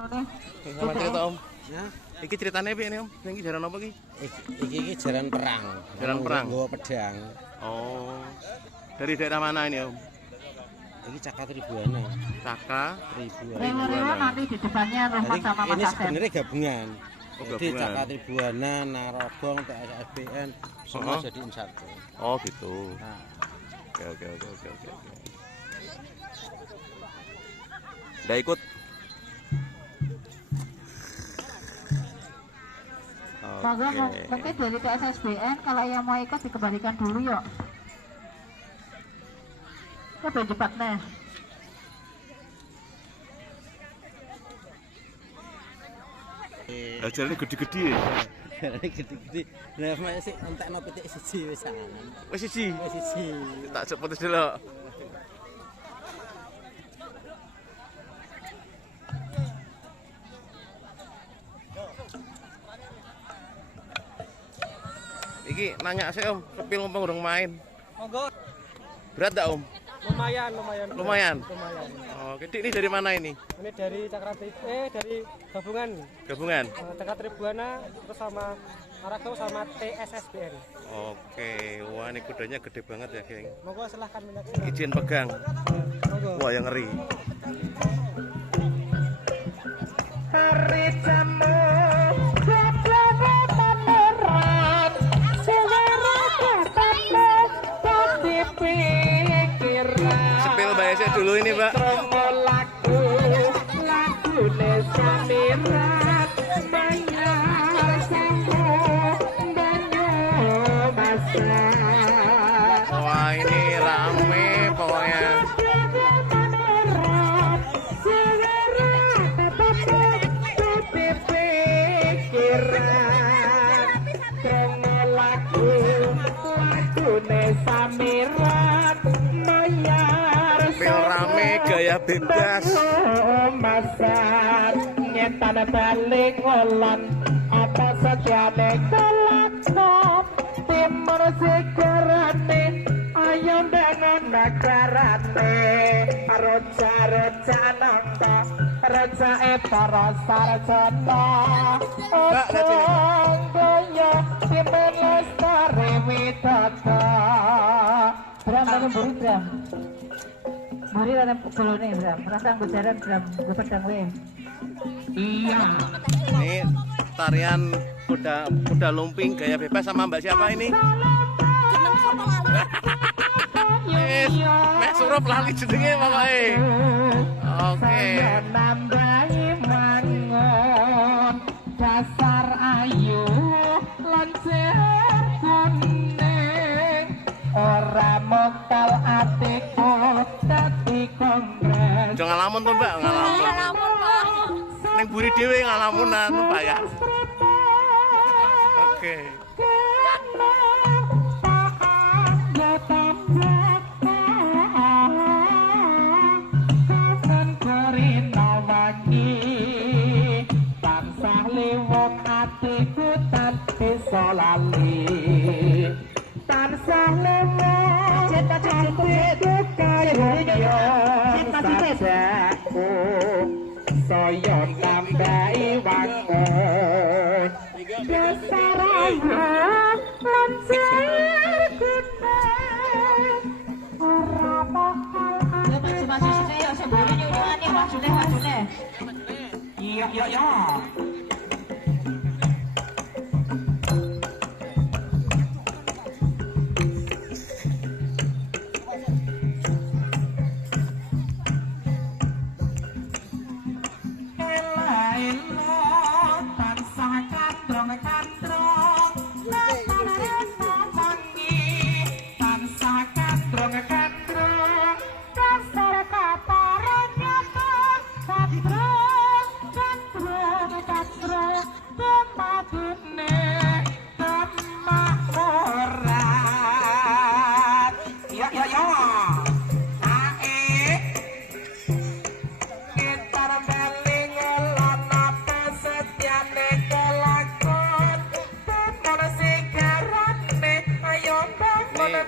Sama cerita Om. Ya. Iki ceritanya piye Om? Iki jaran apa iki? Iki jaran perang. Jaran perang. Nggawa pedang. Oh. Dari daerah mana ini Om? Iki Caka Tribuana. Caka Tribuana. Nanti di depannya rumah sama Mas Ini sebenarnya gabungan. Oh, jadi gabungan. Caka Tribuana, Narogong, TSBN semua jadiin satu. Oh gitu. Nah. Oke. Udah ikut? Mungkin dari TSBN kalau yang mau ikut dikembalikan dulu yuk. Kita cepat nih. Ajarnya gede-gede ya? Gede-gede. Lah masih entekno pitik siji wisan. Wis siji. Wis siji. Tak cepet dulu. Iki nanya sih Om, sepil mumpung urung main. Monggo. Berat tak Om? Lumayan. Oh, Dik ini dari mana ini? Ini dari dari gabungan. Gabungan. Caka Tribuana terus sama Narogong sama TSSBN. Oke, wah ini kudanya gede banget ya, geng. Monggo silahkan menyaksikan. Izin pegang. Monggo. Wah, yang ngeri. Hari jamu meneran selera katamu pasti pikiran Sepil bayasnya dulu ini, Mbak. lagu nesamirat bayar sambung banyak masa Wah, ini rame pokoknya. Samirat mayar Sepil rame gaya bebas. masan nyetan balik ngolon apa sejane kelakon timur segarane ayo dengan nagarane roja nangka roja para sarjana gaya pimpin lestari widata Bram tanam buri Bram mari tanam golone Bram rasa nggojaran Bram pedang we iya Ini tarian kuda lumping gaya bebas sama Mbak siapa ini? Mek surup lali jenenge pokoknya. Oke. Nambahi mangon dasar ayu lancar kuning ora mokal atiku dadi kongres Jangan ngalamun tuh Mbak, ngalamun. Neng buri dhewe ngalamunan Mbak ya. Oke. tansah liwat atiku tanpa lali tansah liwat atiku kaya sajaku saya nambahi wangun dasar ayu lancar kuning ora bakal maju-maju ya sembari nyuruhane maju-maju iya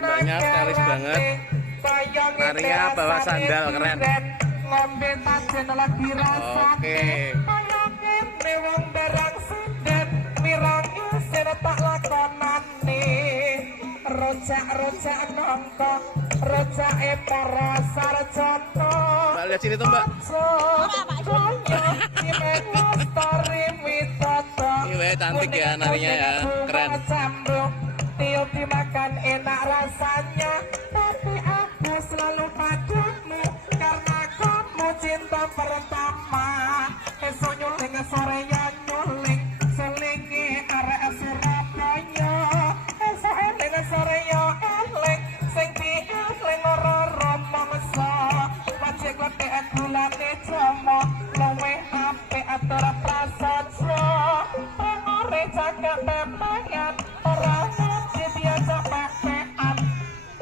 Mbaknya stylish banget. Narinya bawa sandal keren. Ngombe tajen lagi rasane. Oke. rojak nongko rojak para sarjana Mbak lihat sini tuh Mbak. Ini cantik ya narinya ya, keren. Tiup dimakan enak rasanya, tapi aku selalu padamu karena kamu cinta pertama. Esok nyuling sore ya nyuling, selingi arek Surabaya. Esok eling sore ya eling, sing dieling ora romongso. Wajib letek gulane jomo, luwe apik atur prasaja. Ora jaga pepengan, ora biasa pakean.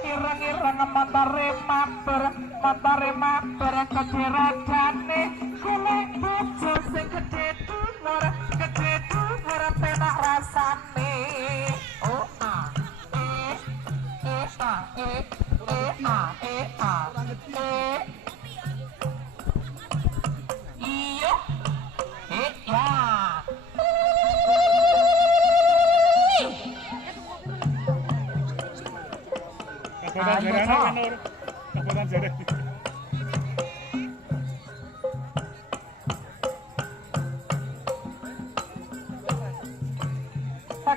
Ireng-ireng matare mabar kediradane. Golek bojo sing gedhe dhuwur penak rasane. Oh ah, iya, ya.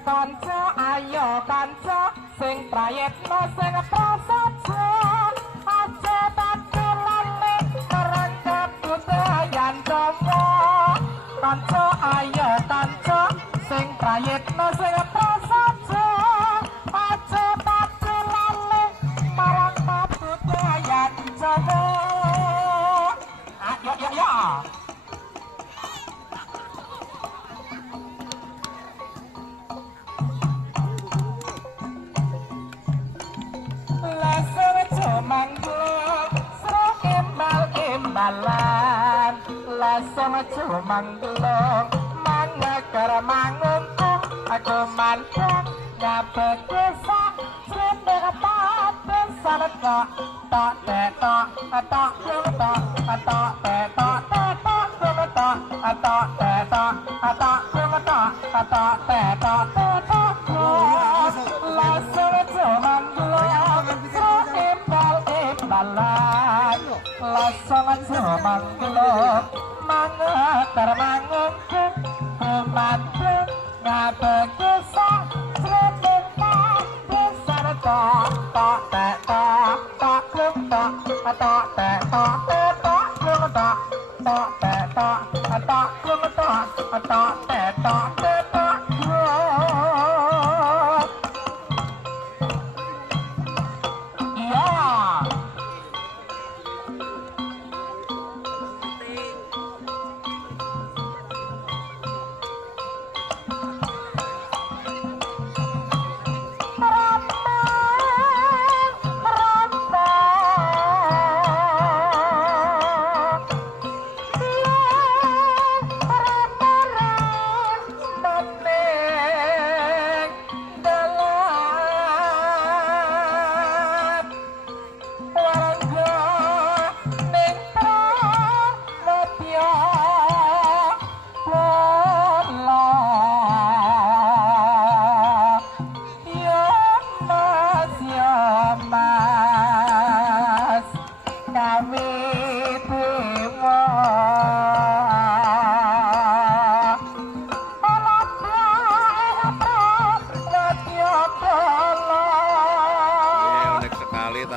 Kanca ayo kanca sing prayitna sing prasaja aja tatulane merangkap budayan domo. Kanca ayo kanca sing prayitna sing prasaja aja tatulane merangkap budayan domo. Ayo imbalan lasong cumanglong mangaker mangungkung aku mandang ngabekesa srendek paten salekok tok tetok tok tok tok tetok tetok tok tok tetok tok tok tetok tetok lasong cumanglong imbalan lasong cumanglong mangaker mangungkung kumandeng ngabekesa srendek paten salekok tok tetok tok tetok tok tetok tetok tok tetok tok tetok tetok iya.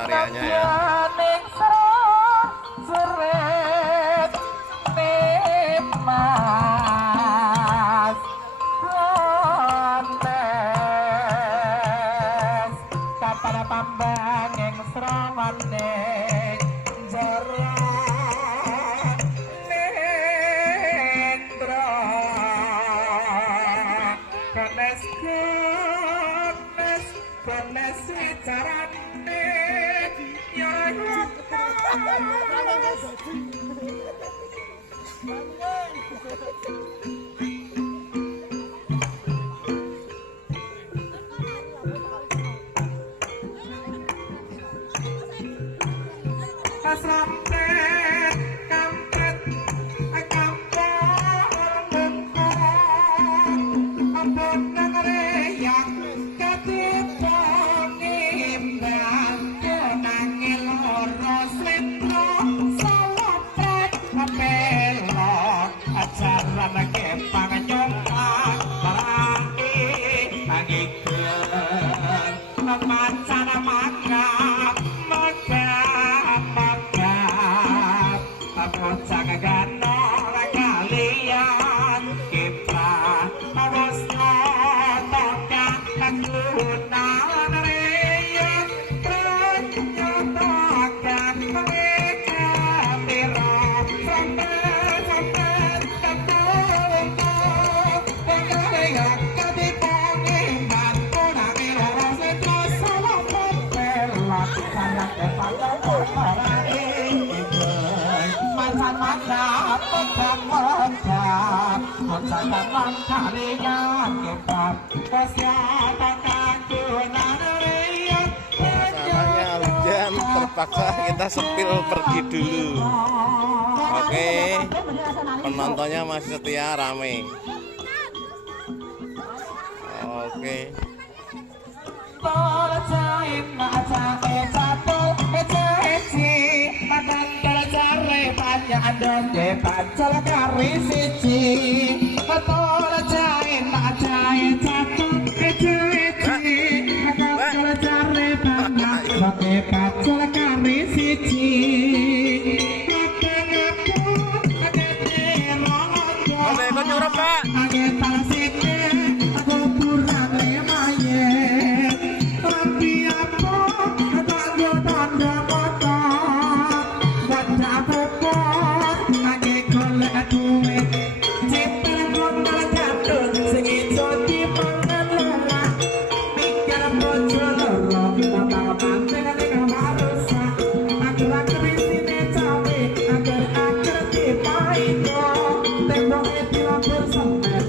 tariannya ya. Aturan kepang nyongkak Barangki angikeun Macan mangkap Megap Bocah ganor kalian Kiprah Bosna Tokak Kegunan Riyad Ternyatakan mereka Biro Sampai Ketulung Pengayak Ketipongiman Kunangi Loro Setos Salam Mempelat Sayang Kepala Macan mangkap, mangkap, mangkap Macan mangkap, kalian kebab Kesehatan kagunan Riyad Suasananya hujan, terpaksa kita sepil pergi dulu. Oke, penontonnya masih setia, rame. Oke. Bolacain macae catul eci Makan balacare banyak dan depacal kari siji Bolacain macae catul eci Makan balacare banyak dan depacal kari siji Makan aku makan rondo Oke, ikut nyurup, Pak. Makan talasike aku kurang lemayen Tapi aku tanggo tanda mata Wajah popor Ake golek duit Cipta modal jatuh Sing iso dimangan lara Mikir bojo loro Mata manting ning marusak Akhir-akhir isine cawe Akhir-akhir dipaito Tembok itu hampir sampai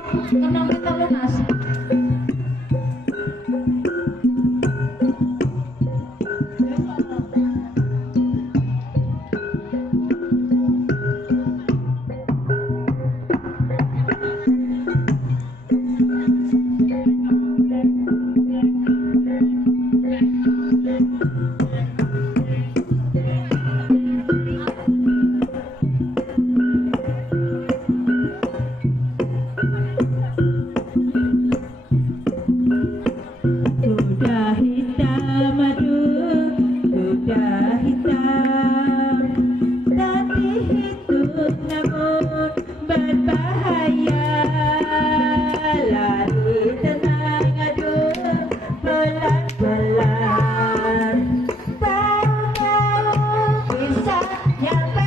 kena kita lunas. Kuda hitam, aduh, kuda hitam. Tapi itu namun berbahaya. Lari tenang, aduh, pelan-pelan. Tahu bisa nyampe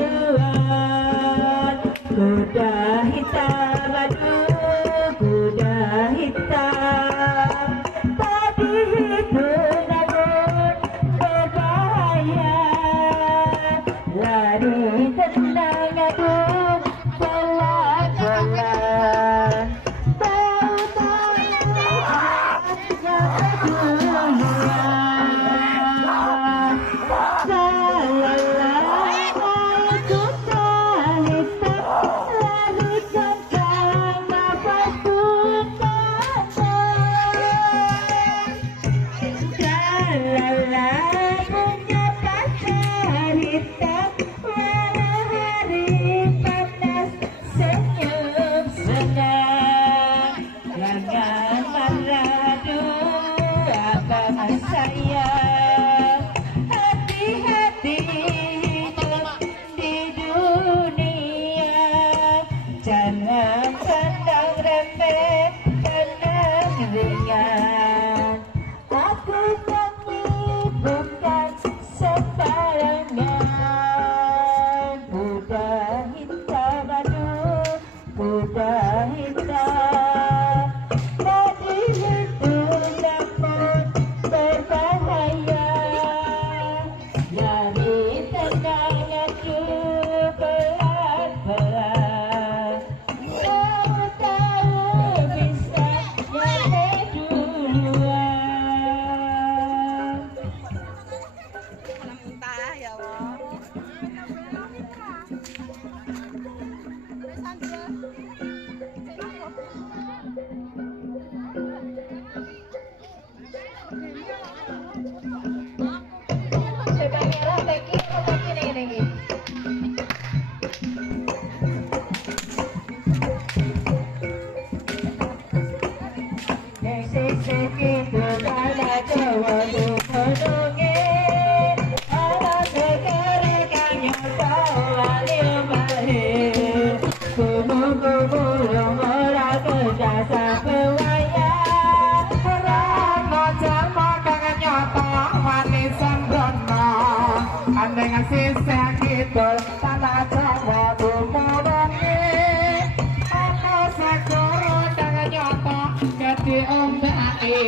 duluan. Kuda hitam, aduh, kuda hitam. Tadi itu namun berbahaya. Lari tenang, aduh, pelan-pelan. Tahu-tahu nyampe duluan. Salalah, kuda hitam. Lari kencang, nafasku panjang. Jalala punya pacar hitam, walau hari panas senyum senang. Jangan marah dulu abang sayang, hati-hati hidup di dunia. Jangan pandang remeh, pandang ringan. Aku nyanyi bukan sembarangan. Kuda hitam, aduh, kuda hitam. Tadi itu namun berbahaya. Lari tenang, aduh, pelan-pelan. Tahu-tahu bisa nyampe duluan. Coba merah, teki nih. Sisi itu pada Jawa gunungnya, ada segera kanya wali mahir. Kubu-kubu ora kejasa pewaya, Rano jalma kang nyata wani sembrono. Andeng sisih kidul tanah Jawa dumurunge. Ana segoro kang nyata gede ombake.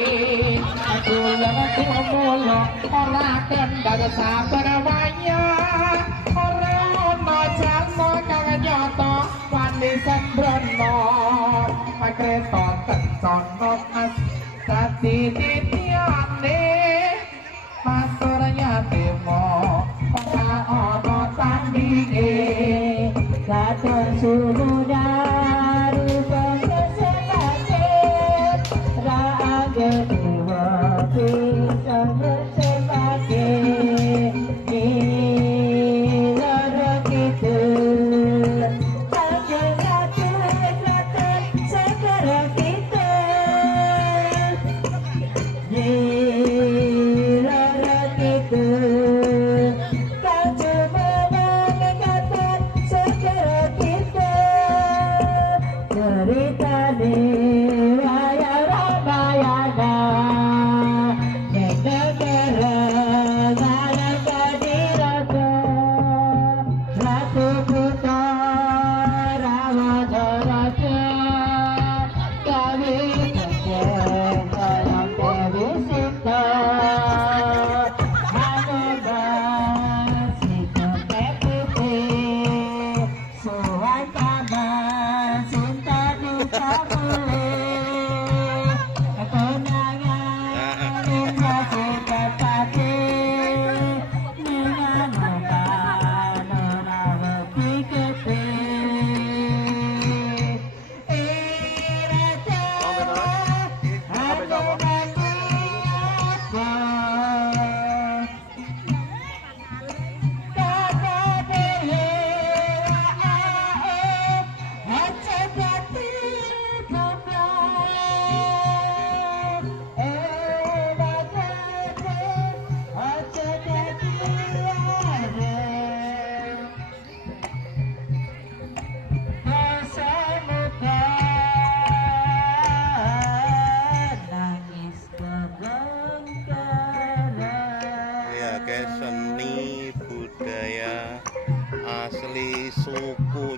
Mulung ora kendal sabar waya. Ora ana jalma kang nyata wani sembrono. Kreta kencana mas dadi nityane. Masurnya demo ora ana tandinge. Katon sumudaru pengesemakin, raga dewa bisa bersemakin. Nilara kidul, tanjung satu selatan segera kita. Nilara kidul, tanjung memang segera kita.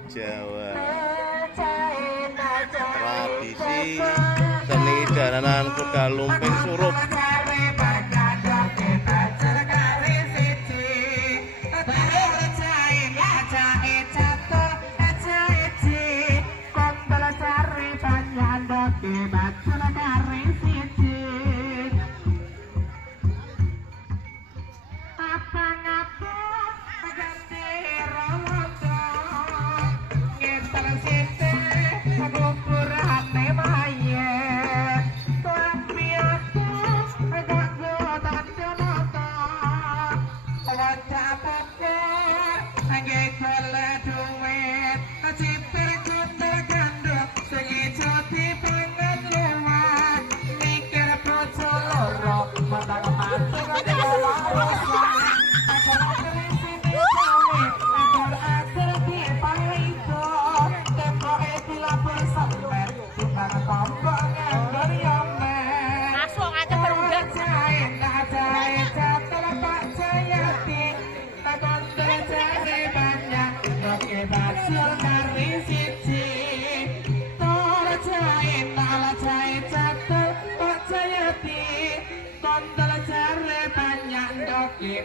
Jawa. Tradisi seni dalanan kuda lumping surup.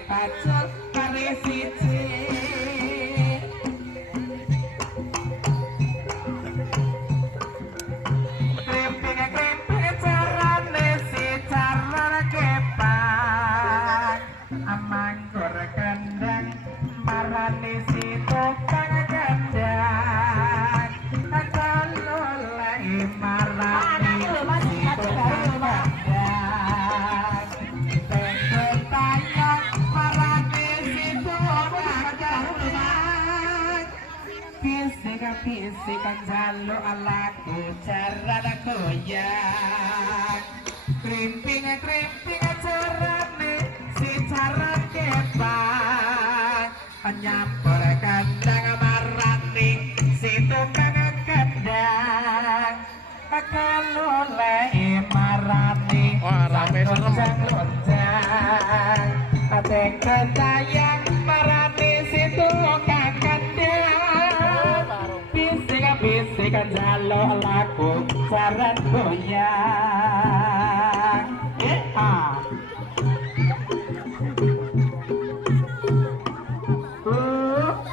Pacul kari siji krimping carane si cara kepan amanggur kandang marane si tukang kandang kalau lagi marane si tukang kandang tenggetanya marane si tukang kandang fisik-fisikan jaluk alaku cara goyang krimping carane si cara kepan penyampur kandang marane si tukang kandang kalau lagi marane Wah, rame serem. lonjang ateng ketayang marane si tukang kandang bisik-bisikan jaluk laku cara goyang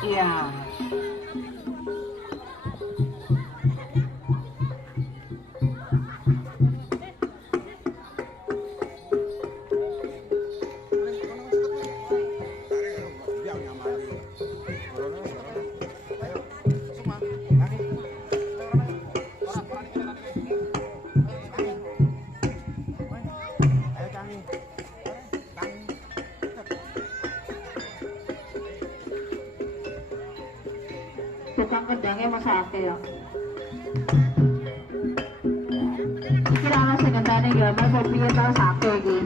iya tukang kendangnya masake ya. Kira ana sing ngenteni gambar kok piye ta sake iki.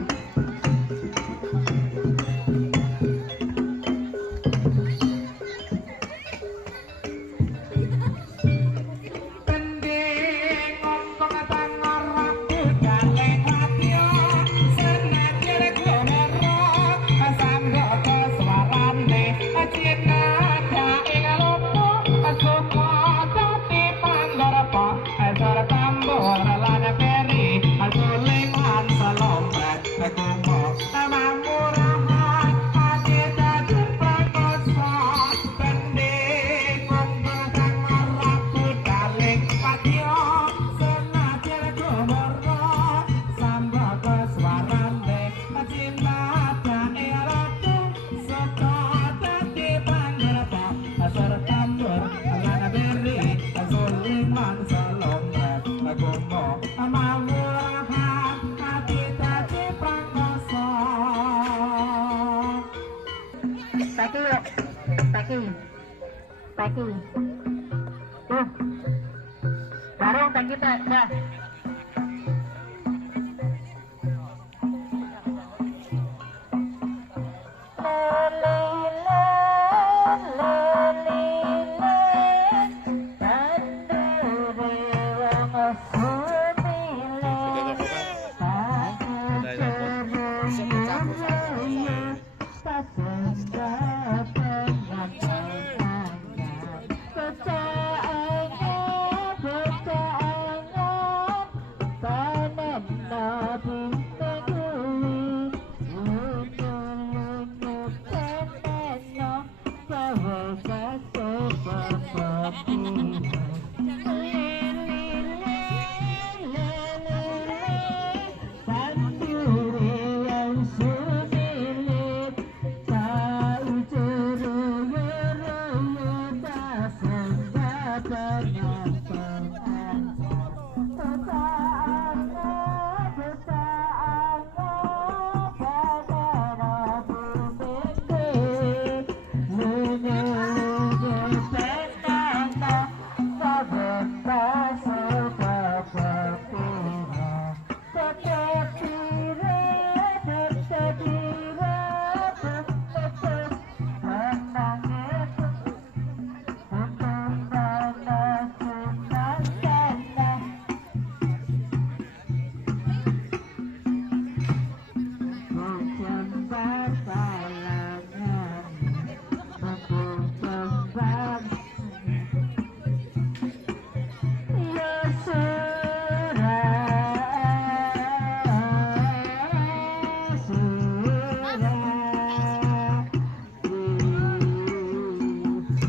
Peki. Tuh. Bareng tangki teh. Dah. Betul.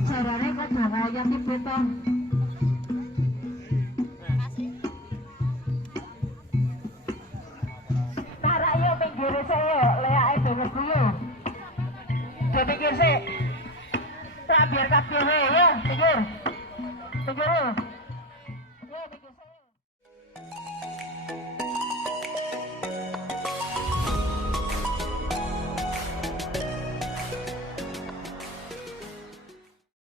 Caranya kok jangan yang tipe toh. Tarak yo pinggir sik yo, leake dhewe kuwi. Yo pinggir sik. Tak biar kabeh yo, pinggir. Pinggir.